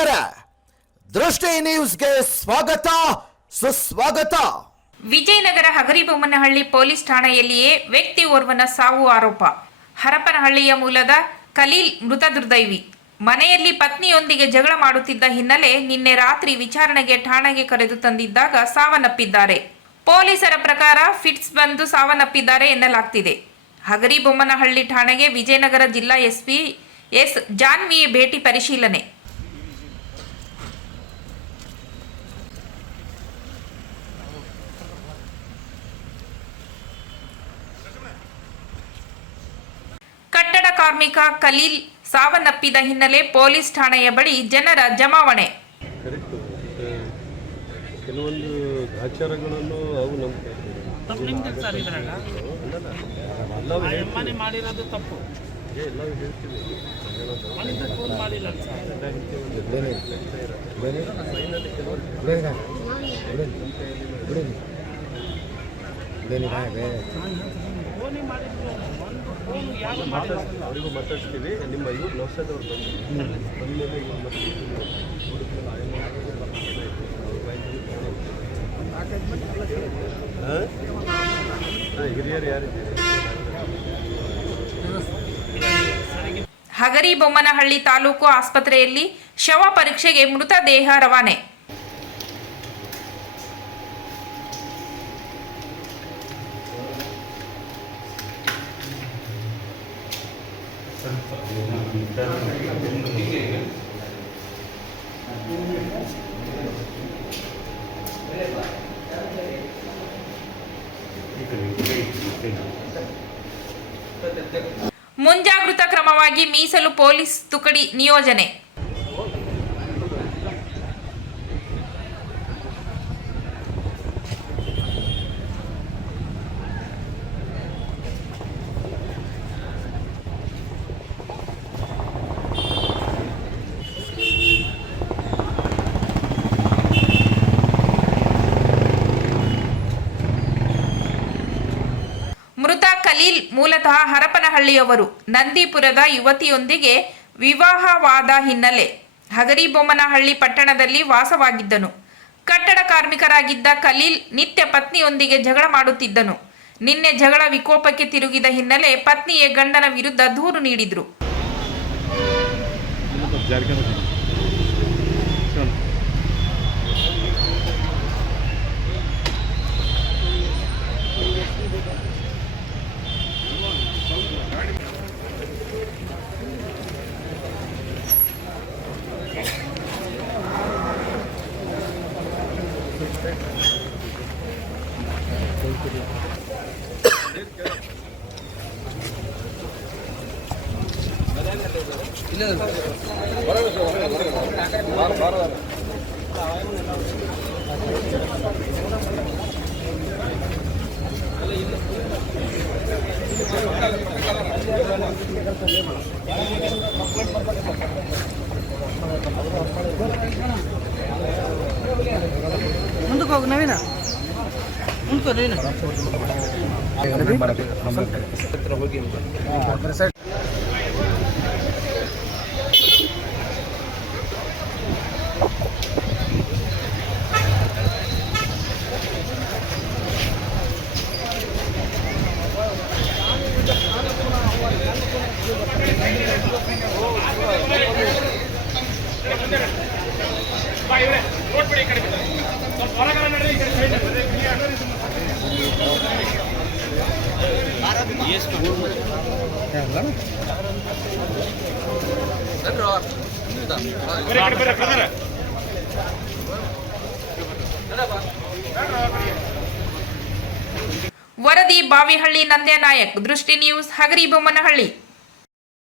ವೀಕ್ಷಕರೇ, ದೃಷ್ಟಿ ನ್ಯೂಸ್ಗೆ ಸ್ವಾಗತ ಸುಸ್ವಾಗತ. ವಿಜಯನಗರ ಹಗರಿಬೊಮ್ಮನಹಳ್ಳಿ ಪೊಲೀಸ್ ಠಾಣೆಯಲ್ಲಿಯೇ ವ್ಯಕ್ತಿ ಓರ್ವನ ಸಾವು ಆರೋಪ. ಹರಪನಹಳ್ಳಿಯ ಮೂಲದ ಖಲೀಲ್ ಮೃತ ದುರ್ದೈವಿ. ಮನೆಯಲ್ಲಿ ಪತ್ನಿಯೊಂದಿಗೆ ಜಗಳ ಮಾಡುತ್ತಿದ್ದ ಹಿನ್ನೆಲೆ ನಿನ್ನೆ ರಾತ್ರಿ ವಿಚಾರಣೆಗೆ ಠಾಣೆಗೆ ಕರೆದು ತಂದಿದ್ದಾಗ ಸಾವನ್ನಪ್ಪಿದ್ದಾರೆ. ಪೊಲೀಸರ ಪ್ರಕಾರ ಫಿಟ್ಸ್ ಬಂದು ಸಾವನ್ನಪ್ಪಿದ್ದಾರೆ ಎನ್ನಲಾಗ್ತಿದೆ. ಹಗರಿಬೊಮ್ಮನಹಳ್ಳಿ ಠಾಣೆಗೆ ವಿಜಯನಗರ ಜಿಲ್ಲಾ ಎಸ್ಪಿ ಎಸ್ ಜಾನ್ವಿ ಭೇಟಿ ಪರಿಶೀಲನೆ. ಕಟ್ಟಡ ಕಾರ್ಮಿಕ ಖಲೀಲ್ ಸಾವನ್ನಪ್ಪಿದ ಹಿನ್ನೆಲೆ ಪೊಲೀಸ್ ಠಾಣೆಯ ಬಳಿ ಜನರ ಜಮಾವಣೆ. ಕೆಲವೊಂದು ಆಚಾರಗಳನ್ನು ಅವು ಮನೆ ಮಾಡಿರೋದು ತಪ್ಪು. ಎಲ್ಲವೂ ಹೇಳ್ತೀವಿ. ಫೋನ್ ಮಾಡಿಲ್ಲ ಫೋನೇ ಮಾಡಿದ್ರು. ಒಂದು ಫೋನ್ ಯಾರು ಮಾಡಿಲ್ಲ. ಅವರಿಗೂ ಮಾತಾಡ್ತೀವಿ. ನಿಮ್ಮ ಇವ್ರು ಲೋಸದವ್ರು ಬಂದಮೇಲೆ ಇವ್ರು ಮತ್ತೆ ಹಿರಿಯರು ಯಾರಿದ್ದೀರಿ? ಹಗರಿಬೊಮ್ಮನಹಳ್ಳಿ ತಾಲೂಕು ಆಸ್ಪತ್ರೆಯಲ್ಲಿ ಶವ ಪರೀಕ್ಷೆಗೆ ಮೃತದೇಹ ರವಾನೆ. ಮುಂಜಾಗೃತಾ ಕ್ರಮವಾಗಿ ಮೀಸಲು ಪೊಲೀಸ್ ತುಕಡಿ ನಿಯೋಜನೆ. ಮೃತ ಖಲೀಲ್ ಮೂಲತಃ ಹರಪನಹಳ್ಳಿಯವರು. ನಂದಿಪುರದ ಯುವತಿಯೊಂದಿಗೆ ವಿವಾಹವಾದ ಹಿನ್ನೆಲೆ ಹಗರಿಬೊಮ್ಮನಹಳ್ಳಿ ಪಟ್ಟಣದಲ್ಲಿ ವಾಸವಾಗಿದ್ದನು. ಕಟ್ಟಡ ಕಾರ್ಮಿಕರಾಗಿದ್ದ ಖಲೀಲ್ ನಿತ್ಯ ಪತ್ನಿಯೊಂದಿಗೆ ಜಗಳ ಮಾಡುತ್ತಿದ್ದನು. ನಿನ್ನೆ ಜಗಳ ವಿಕೋಪಕ್ಕೆ ತಿರುಗಿದ ಹಿನ್ನೆಲೆ ಪತ್ನಿಯೇ ಗಂಡನ ವಿರುದ್ಧ ದೂರು ನೀಡಿದ್ರು. ಮುಂದಕ್ಕೆ ಹೋಗು ನವೀನ, ಮುಂದಕ್ಕೆ ನವೀನ. ವರದಿ ಬಾವಿಹಳ್ಳಿ ನಂದ್ಯನಾಯಕ್, ದೃಷ್ಟಿ ನ್ಯೂಸ್, ಹಗರಿಬೊಮ್ಮನಹಳ್ಳಿ.